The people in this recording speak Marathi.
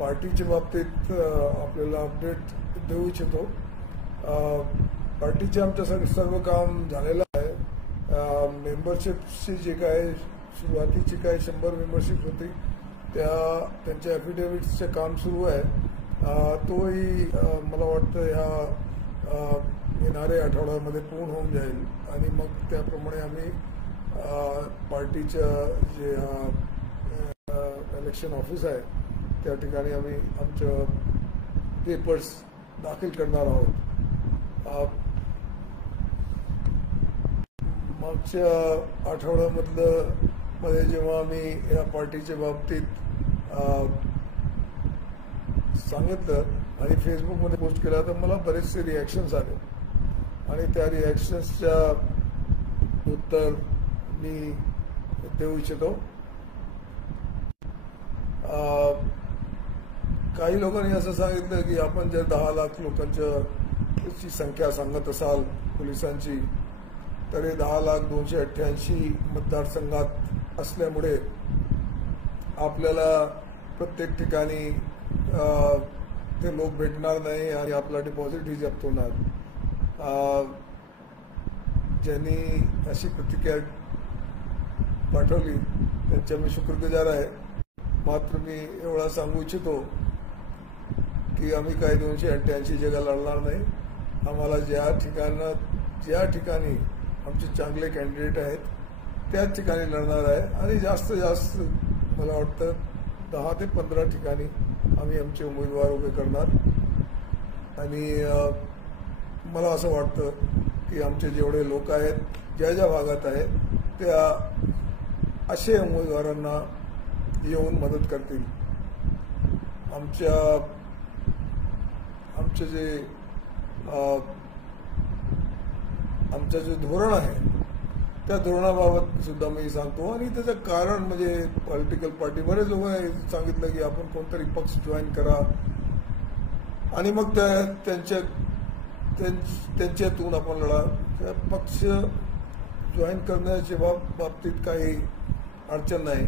पार्टीच्या बाबतीत आपल्याला अपडेट देऊ इच्छितो। पार्टीचे आमच्या सर्व काम झालेलं आहे। मेंबरशिपची जे काय सुरुवातीची काय 100 मेंबरशिप होती त्यांच्या ॲफिडेव्हिट्सचे काम सुरू आहे। तोही मला वाटतं ह्या येणाऱ्या आठवड्यामध्ये पूर्ण होऊन जाईल आणि मग त्याप्रमाणे आम्ही पार्टीच्या जे इलेक्शन ऑफिस आहे त्या ठिकाणी आम्ही आमचं पेपर्स दाखल करणार आहोत। मागच्या आठवड्यामध्ये जेव्हा आम्ही या पार्टीच्या बाबतीत सांगितलं आणि फेसबुकमध्ये पोस्ट केला तर मला बरेचसे रिॲक्शन्स आले आणि त्या रिॲक्शन्सच्या उत्तर मी देऊ इच्छितो। काही लोकांनी असं सांगितलं की आपण जर 10 लाख लोकांची संख्या सांगत असाल पोलिसांची तर हे 10,288 मतदारसंघात असल्यामुळे आपल्याला प्रत्येक ठिकाणी ते लोक भेटणार नाही आणि आपला डिपॉझिटही जप्त होणार। ज्यांनी अशी प्रतिक्रिया पाठवली त्यांच्या मी शुक्रगुजार आहे। मात्र मी एवढा सांगू इच्छितो की आम्ही काही 288 जागा लढणार नाही। आम्हाला ज्या ठिकाणी आमचे चांगले कॅन्डिडेट आहेत त्याच ठिकाणी लढणार आहे आणि जास्त मला वाटतं 10 ते 15 ठिकाणी आम्ही आमचे उमेदवार उभे करणार आणि मला असं वाटतं की आमचे जेवढे लोक आहेत ज्या भागात आहेत त्या असे उमेदवारांना येऊन मदत करतील। आमचं जे धोरण आहे त्या धोरणाबाबत सुद्धा मी सांगतो आणि त्याचं कारण म्हणजे पॉलिटिकल पार्टी बरेच लोक सांगितलं की आपण कोणतरी पक्ष जॉईन करा आणि मग त्यांच्यातून आपण लढा। त्या पक्ष जॉईन करण्याच्या बाबतीत काही अडचण नाही।